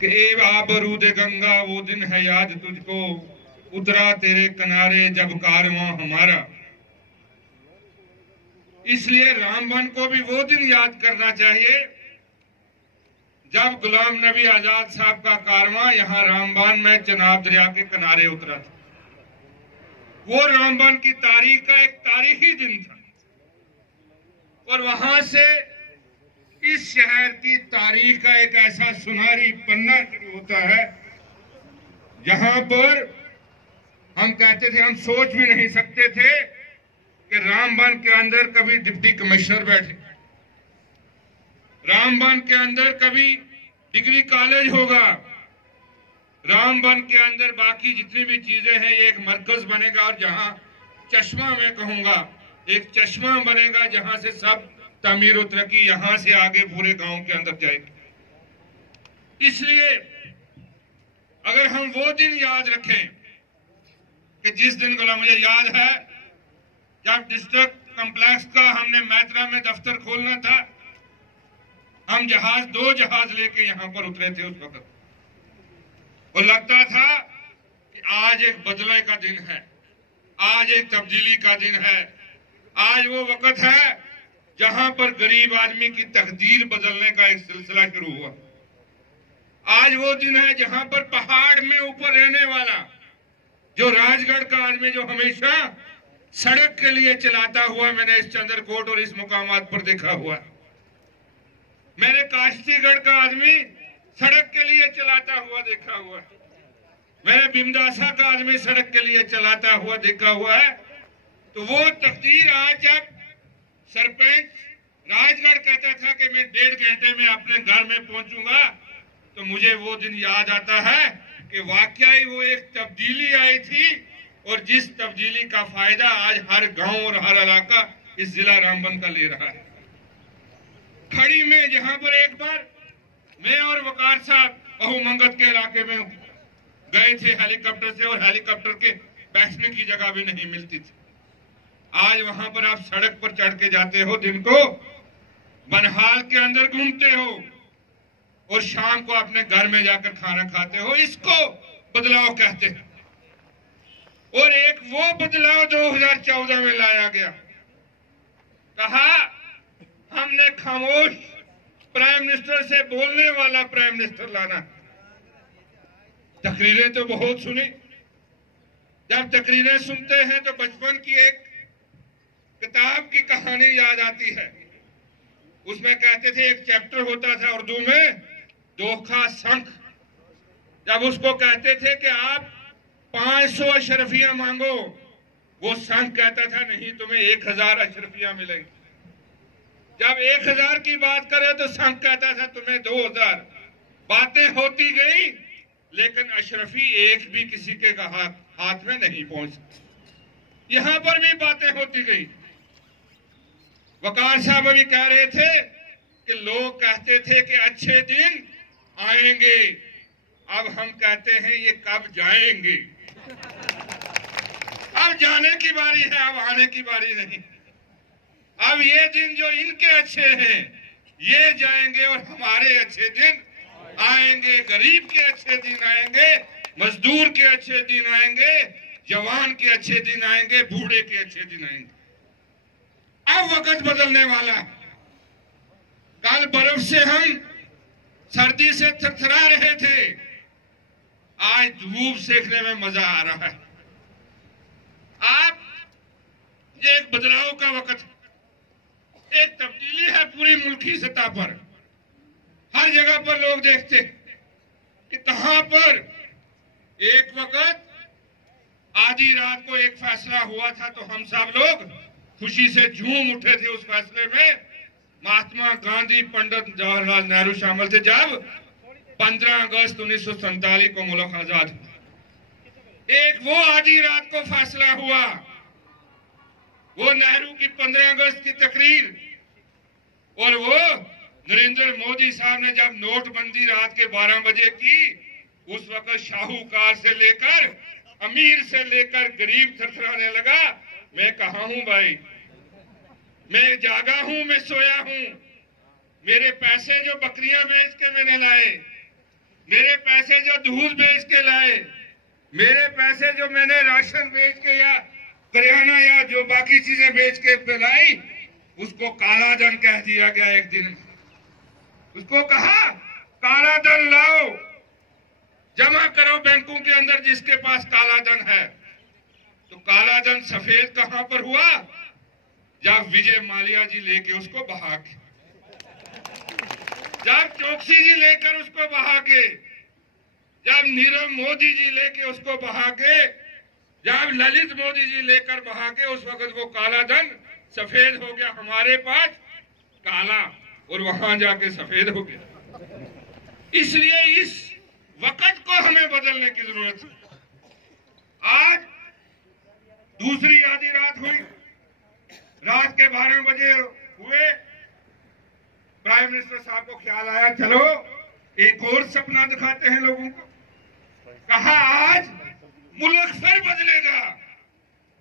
कि ए आबरूद गंगा वो दिन है याद तुझको, उतरा तेरे किनारे जब कारवां हमारा। इसलिए रामबन को भी वो दिन याद करना चाहिए जब गुलाम नबी आजाद साहब का कारवां यहाँ रामबन में चनाब दरिया के किनारे उतरा था। वो रामबन की तारीख का एक तारीखी दिन था और वहां से इस शहर की तारीख का एक ऐसा सुनहरी पन्ना शुरू होता है जहां पर हम कहते थे, हम सोच भी नहीं सकते थे कि रामबन के अंदर कभी डिप्टी कमिश्नर बैठे, रामबन के अंदर कभी डिग्री कॉलेज होगा, रामबन के अंदर बाकी जितनी भी चीजें हैं ये एक मरकज बनेगा और जहां चश्मा मैं कहूंगा एक चश्मा बनेगा जहां से सब तामीर और तरक्की यहां से आगे पूरे गांव के अंदर जाएगी। इसलिए अगर हम वो दिन याद रखें कि जिस दिन गुलाम, मुझे याद है जब डिस्ट्रिक्ट कॉम्प्लेक्स का हमने मैत्रा में दफ्तर खोलना था, हम दो जहाज लेके यहां पर उतरे थे उस वक्त, और लगता था कि आज एक बदले का दिन है, आज एक तब्दीली का दिन है, आज वो वक्त है जहां पर गरीब आदमी की तकदीर बदलने का एक सिलसिला शुरू हुआ। आज वो दिन है जहां पर पहाड़ में ऊपर रहने वाला जो राजगढ़ का आदमी जो हमेशा सड़क के लिए चलाता हुआ मैंने इस चंद्रकोट और इस मुकामात पर देखा हुआ, मैंने काश्तीगढ़ का आदमी सड़क के लिए चलाता हुआ देखा हुआ है, मैंने भीमदासा का आदमी सड़क के लिए चलाता हुआ देखा हुआ है। तो वो तकदीर आज जब सरपंच राजगढ़ कहता था कि मैं 1.5 घंटे में अपने घर में पहुंचूंगा, तो मुझे वो दिन याद आता है कि वाकई वो एक तब्दीली आई थी और जिस तब्दीली का फायदा आज हर गांव और हर इलाका इस जिला रामबन का ले रहा है। खड़ी में जहां पर एक बार मैं और वकार साहब बहुमंगत के इलाके में गए थे हेलीकॉप्टर से, और हेलीकॉप्टर के बैठने की जगह भी नहीं मिलती थी। आज वहां पर आप सड़क पर चढ़ के जाते हो, दिन को बनहाल के अंदर घूमते हो और शाम को अपने घर में जाकर खाना खाते हो। इसको बदलाव कहते हैं। और एक वो बदलाव 2014 में लाया गया, कहा हमने खामोश प्राइम मिनिस्टर से बोलने वाला प्राइम मिनिस्टर लाना। तकरीरें तो बहुत सुनी, जब तकरीरें सुनते हैं तो बचपन की एक किताब की कहानी याद आती है। उसमें कहते थे, एक चैप्टर होता था उर्दू में, दोखा संख। जब उसको कहते थे कि आप 500 अशरफियां मांगो, वो संख कहता था नहीं, तुम्हें 1000 अशरफियां मिलेंगी। जब 1000 की बात करे तो संख कहता था तुम्हें 2000। बातें होती गई लेकिन अशरफी एक भी किसी के हाथ में नहीं पहुंच सकती। यहां पर भी बातें होती गई। वकार साहब अभी कह रहे थे कि लोग कहते थे कि अच्छे दिन आएंगे, अब हम कहते हैं ये कब जाएंगे। अब जाने की बारी है, अब आने की बारी नहीं। अब ये दिन जो इनके अच्छे हैं ये जाएंगे और हमारे अच्छे दिन आएंगे। गरीब के अच्छे दिन आएंगे, मजदूर के अच्छे दिन आएंगे, जवान के अच्छे दिन आएंगे, बूढ़े के अच्छे दिन आएंगे। अब वक्त बदलने वाला। कल बर्फ से हम सर्दी से थरथरा रहे थे, आज धूप सेकने में मजा आ रहा है। आप ये एक बदलाव का वक्त, एक तब्दीली है पूरी मुल्की सतह पर। हर जगह पर लोग देखते कि कहां पर एक वक्त आधी रात को एक फैसला हुआ था तो हम सब लोग खुशी से झूम उठे थे। उस फैसले में महात्मा गांधी, पंडित जवाहरलाल नेहरू शामिल थे। जब 15 अगस्त 1947 को मुल्क आजाद हुआ, एक वो आधी रात को फैसला हुआ, वो नेहरू की 15 अगस्त की तकरीर और वो नरेंद्र मोदी साहब ने जब नोटबंदी रात के 12 बजे की, उस वक्त शाहूकार से लेकर अमीर से लेकर गरीब थरथराने लगा। मैं कहा हूं भाई, मैं जागा हूं, मैं सोया हूं। मेरे पैसे जो बकरियां बेच के मैंने लाए, मेरे पैसे जो दूध बेच के लाए, मेरे पैसे जो मैंने राशन बेच के या करियाना या जो बाकी चीजें बेच के लाई, उसको काला धन कह दिया गया। एक दिन उसको कहा काला धन लाओ, जमा करो बैंकों के अंदर जिसके पास काला धन है। तो काला धन सफेद कहां पर हुआ? जब विजय माल्या जी लेके उसको बहा के, जब चोकसी जी लेकर उसको बहा के, जब नीरव मोदी जी लेके उसको बहा के, जब ललित मोदी जी लेकर बहा के, उस वक्त वो काला धन सफेद हो गया। हमारे पास काला और वहां जाके सफेद हो गया। इसलिए इस वक्त को हमें बदलने की जरूरत है। आज दूसरी आधी रात हुई, रात के 12 बजे हुए, प्राइम मिनिस्टर साहब को ख्याल आया चलो एक और सपना दिखाते हैं लोगों को। कहा आज मुल्क फिर बदलेगा,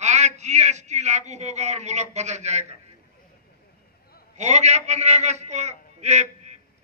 आज जीएसटी लागू होगा और मुल्क बदल जाएगा। हो गया 15 अगस्त को ये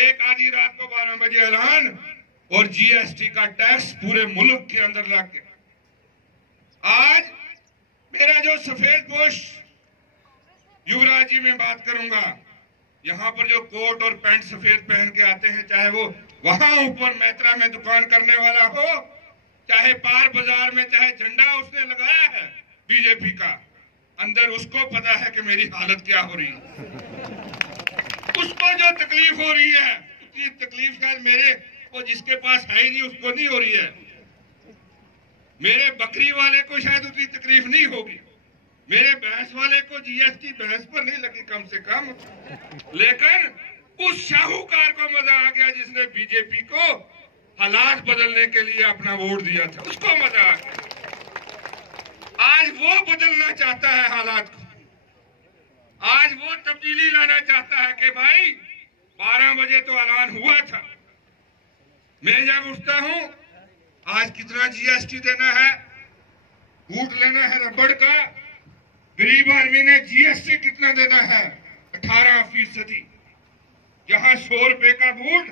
एक आधी रात को 12 बजे ऐलान, और जीएसटी का टैक्स पूरे मुल्क के अंदर लग गया। आज मेरा जो सफेद पोश युवराज जी में बात करूंगा, यहाँ पर जो कोट और पैंट सफेद पहन के आते हैं, चाहे वो वहां ऊपर मैत्रा में दुकान करने वाला हो, चाहे पार बाजार में, चाहे झंडा उसने लगाया है बीजेपी का, अंदर उसको पता है कि मेरी हालत क्या हो रही है। उसको जो तकलीफ हो रही है, उसकी तकलीफ शायद मेरे को जिसके पास है ही नहीं उसको नहीं हो रही है। मेरे बकरी वाले को शायद उतनी तकलीफ नहीं होगी, मेरे भैंस वाले को जीएसटी भैंस पर नहीं लगी कम से कम, लेकिन उस शाहूकार को मजा आ गया जिसने बीजेपी को हालात बदलने के लिए अपना वोट दिया था, उसको मजा आ गया। आज वो बदलना चाहता है हालात को, आज वो तब्दीली लाना चाहता है कि भाई 12 बजे तो ऐलान हुआ था, मैं जब उठता हूं आज कितना जीएसटी देना है, बूट लेना है रबड़ का, गरीब आदमी ने जीएसटी कितना देना है 18%। जहां 100 रुपए का बूट,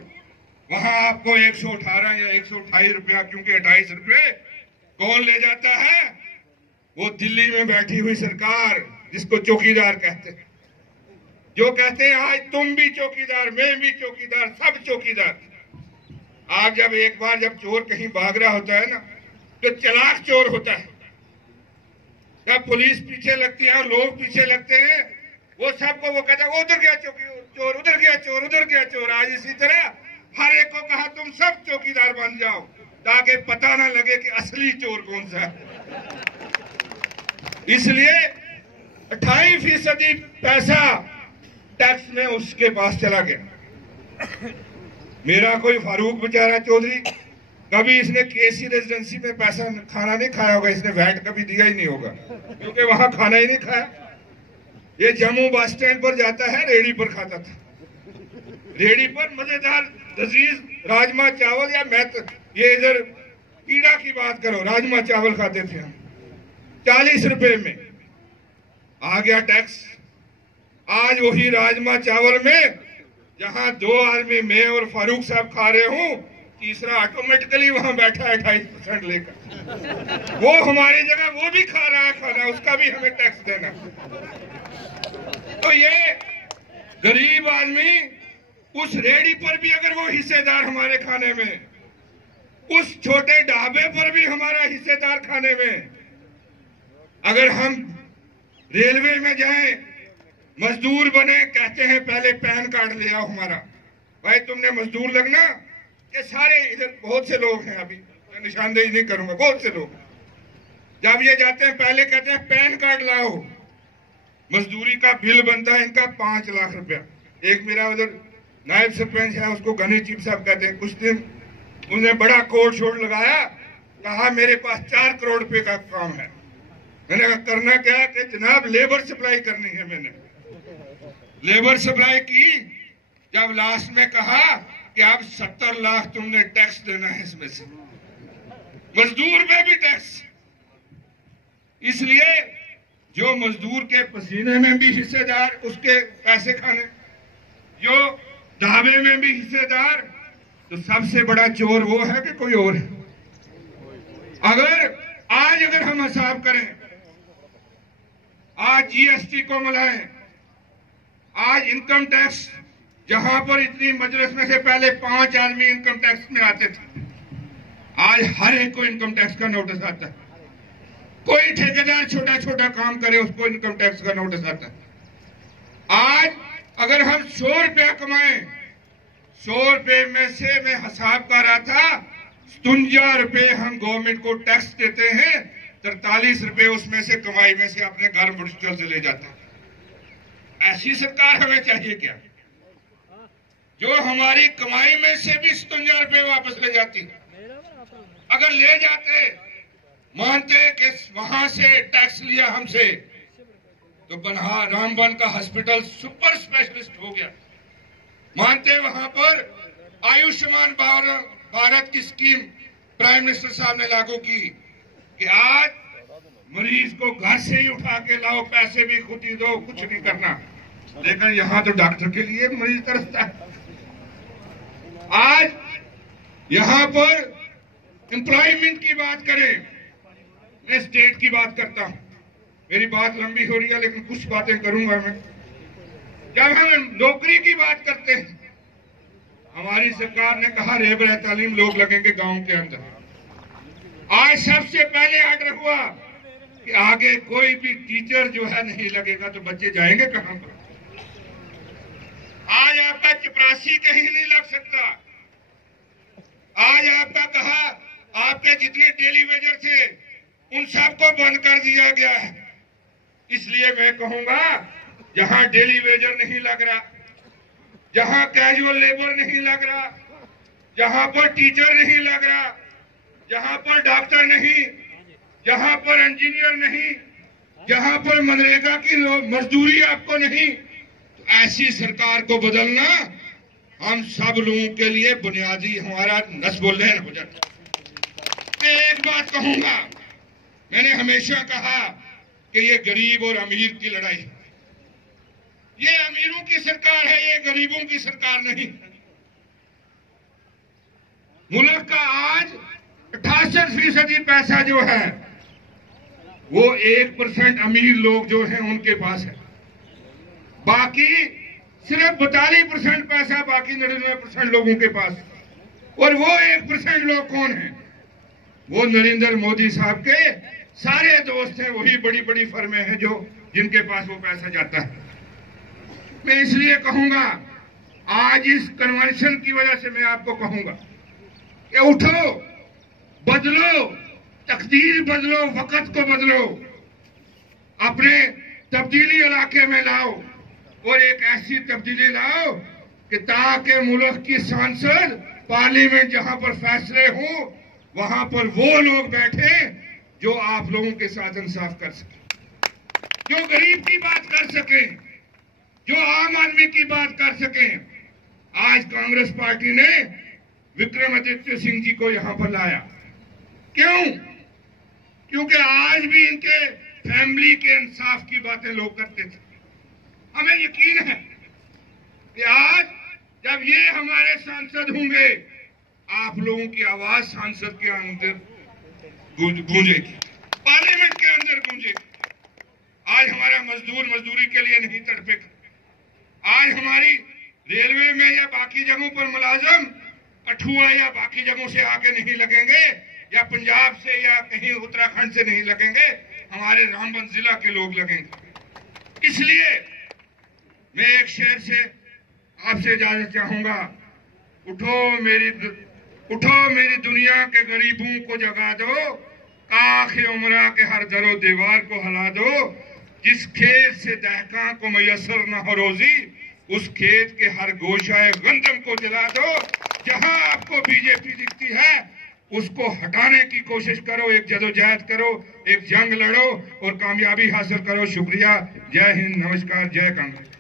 वहां आपको 118 या 128 रुपया, क्योंकि 28 रुपए कौन ले जाता है? वो दिल्ली में बैठी हुई सरकार जिसको चौकीदार कहते हैं, जो कहते हैं आज तुम भी चौकीदार, मैं भी चौकीदार, सब चौकीदार। आप जब एक बार जब चोर कहीं भाग रहा होता है ना, तो चालाक चोर होता है, जब पुलिस पीछे लगती है और लोग पीछे लगते हैं, वो सबको वो कहता है उधर गया चोर, उधर गया चोर, उधर गया चोर। आज इसी तरह हर एक को कहा तुम सब चौकीदार बन जाओ, ताकि पता ना लगे कि असली चोर कौन सा है। इसलिए 28% पैसा टैक्स में उसके पास चला गया। मेरा कोई फारूक बेचारा चौधरी, कभी इसने केसी रेजिडेंसी में पैसा खाना नहीं खाया होगा, इसने वैट कभी दिया ही नहीं होगा, क्योंकि वहां खाना ही नहीं खाया। ये जम्मू बस स्टैंड पर जाता है, रेडी पर खाता था, रेडी पर मजेदार लजीज राजमा चावल, या मैं तो ये इधर कीड़ा की बात करो, राजमा चावल खाते थे हम 40 रुपए में। आ गया टैक्स, आज वही राजमा चावल में जहां 2 आदमी मैं और फारूक साहब खा रहे हूं, तीसरा ऑटोमेटिकली वहां बैठा है 28% लेकर, वो हमारी जगह वो भी खा रहा है खाना, उसका भी हमें टैक्स देना। तो ये गरीब आदमी उस रेडी पर भी अगर वो हिस्सेदार हमारे खाने में, उस छोटे ढाबे पर भी हमारा हिस्सेदार खाने में, अगर हम रेलवे में जाएं, मजदूर बने, कहते हैं पहले पैन कार्ड ले आओ हमारा, भाई तुमने मजदूर लगना। ये सारे इधर बहुत से लोग हैं, अभी मैं निशानदेही नहीं करूंगा, बहुत से लोग जब ये जाते हैं पहले कहते हैं पैन कार्ड लाओ, मजदूरी का बिल बनता है इनका 5 लाख रुपया। एक मेरा उधर नायब सरपंच है, उसको गनी चीफ साहब कहते हैं, कुछ दिन उसने बड़ा कोर्ट शोट लगाया, कहा मेरे पास 4 करोड़ रुपए का काम है। मैंने कहा करना क्या? कि जनाब लेबर सप्लाई करनी है। मैंने लेबर सप्लाई की, जब लास्ट में कहा कि अब 70 लाख तुमने टैक्स देना है, इसमें से मजदूर में भी टैक्स। इसलिए जो मजदूर के पसीने में भी हिस्सेदार, उसके पैसे खाने, जो ढाबे में भी हिस्सेदार, तो सबसे बड़ा चोर वो है कि कोई और है? अगर हम हिसाब करें, आज जीएसटी को मिलाएं, आज इनकम टैक्स, जहां पर इतनी मजलिस में से पहले 5 आदमी इनकम टैक्स में आते थे, आज हर एक को इनकम टैक्स का नोटिस आता है। कोई ठेकेदार छोटा छोटा काम करे उसको इनकम टैक्स का नोटिस आता है। आज अगर हम 100 रुपया कमाएं, 100 रुपये में से मैं हिसाब कर रहा था 57 रुपये हम गवर्नमेंट को टैक्स देते हैं, 43 रुपये उसमें से कमाई में से अपने घर मुश्किल से ले जाते हैं। ऐसी सरकार हमें चाहिए क्या, जो हमारी कमाई में से भी 57 रुपये वापस ले जाती? अगर ले जाते, मानते कि वहां से टैक्स लिया हमसे, तो बना रामबन का हॉस्पिटल सुपर स्पेशलिस्ट हो गया। मानते वहां पर आयुष्मान भारत की स्कीम प्राइम मिनिस्टर साहब ने लागू की कि आज मरीज को घर से ही उठा के लाओ, पैसे भी खुद ही दो, कुछ नहीं करना। लेकिन यहां तो डॉक्टर के लिए मरीज तरसता है। आज यहां पर एम्प्लॉयमेंट की बात करें, मैं स्टेट की बात करता हूं, मेरी बात लंबी हो रही है लेकिन कुछ बातें करूंगा मैं। जब हम नौकरी की बात करते हैं, हमारी सरकार ने कहा रेबर तालीम लोग लगेंगे गांव के अंदर। आज सबसे पहले ऑर्डर हुआ कि आगे कोई भी टीचर जो है नहीं लगेगा, तो बच्चे जाएंगे कहां पर? आज आपका चपरासी कहीं नहीं लग सकता। आज आपका कहा आपके जितने डेली वेजर थे उन सबको बंद कर दिया गया है। इसलिए मैं कहूंगा, जहां डेली वेजर नहीं लग रहा, जहां कैजुअल लेबर नहीं लग रहा, जहां पर टीचर नहीं लग रहा, जहां पर डॉक्टर नहीं, जहां पर इंजीनियर नहीं, जहां पर मनरेगा की मजदूरी आपको नहीं, तो ऐसी सरकार को बदलना हम सब लोगों के लिए बुनियादी हमारा नस्बुल्लैन हो जाता। मैं एक बात कहूंगा, मैंने हमेशा कहा कि ये गरीब और अमीर की लड़ाई, ये अमीरों की सरकार है, ये गरीबों की सरकार नहीं। मुल्क का आज 68% पैसा जो है वो 1% अमीर लोग जो हैं उनके पास है। बाकी सिर्फ 42% पैसा बाकी 99% लोगों के पास। और वो 1% लोग कौन है? वो नरेंद्र मोदी साहब के सारे दोस्त हैं, वही बड़ी बड़ी फर्में हैं जो जिनके पास वो पैसा जाता है। मैं इसलिए कहूंगा, आज इस कन्वेंशन की वजह से मैं आपको कहूंगा कि उठो, बदलो, तकदीर बदलो, वक्त को बदलो, अपने तब्दीली इलाके में लाओ और एक ऐसी तब्दीली लाओ कि ताकि मुल्क की सांसद पार्लियामेंट जहां पर फैसले हों वहां पर वो लोग बैठे जो आप लोगों के साथ इंसाफ कर सके, जो गरीब की बात कर सके, जो आम आदमी की बात कर सके। आज कांग्रेस पार्टी ने विक्रमादित्य सिंह जी को यहां पर लाया। क्यों? क्योंकि आज भी इनके फैमिली के इंसाफ की बातें लोग करते थे। हमें यकीन है कि आज जब ये हमारे सांसद होंगे, आप लोगों की आवाज सांसद के अंदर गूंजेगी, पार्लियामेंट के अंदर गूंजेगी। आज हमारा मजदूर मजदूरी के लिए नहीं तड़पेगा। आज हमारी रेलवे में या बाकी जगहों पर मुलाजम कठुआ या बाकी जगहों से आके नहीं लगेंगे, या पंजाब से या कहीं उत्तराखंड से नहीं लगेंगे, हमारे रामबन जिला के लोग लगेंगे। इसलिए मैं एक शेर से आपसे इजाजत चाहूंगा, उठो मेरी दुनिया के गरीबों को जगा दो, काखे उमरा के हर दरो दीवार को हिला दो, जिस खेत से दहका को मयसर न हो रोजी, उस खेत के हर गोशाए गंदम को जला दो। जहां आपको बीजेपी दिखती है उसको हटाने की कोशिश करो, एक जदोजहद करो, एक जंग लड़ो और कामयाबी हासिल करो। शुक्रिया। जय हिंद, नमस्कार, जय कांग्रेस।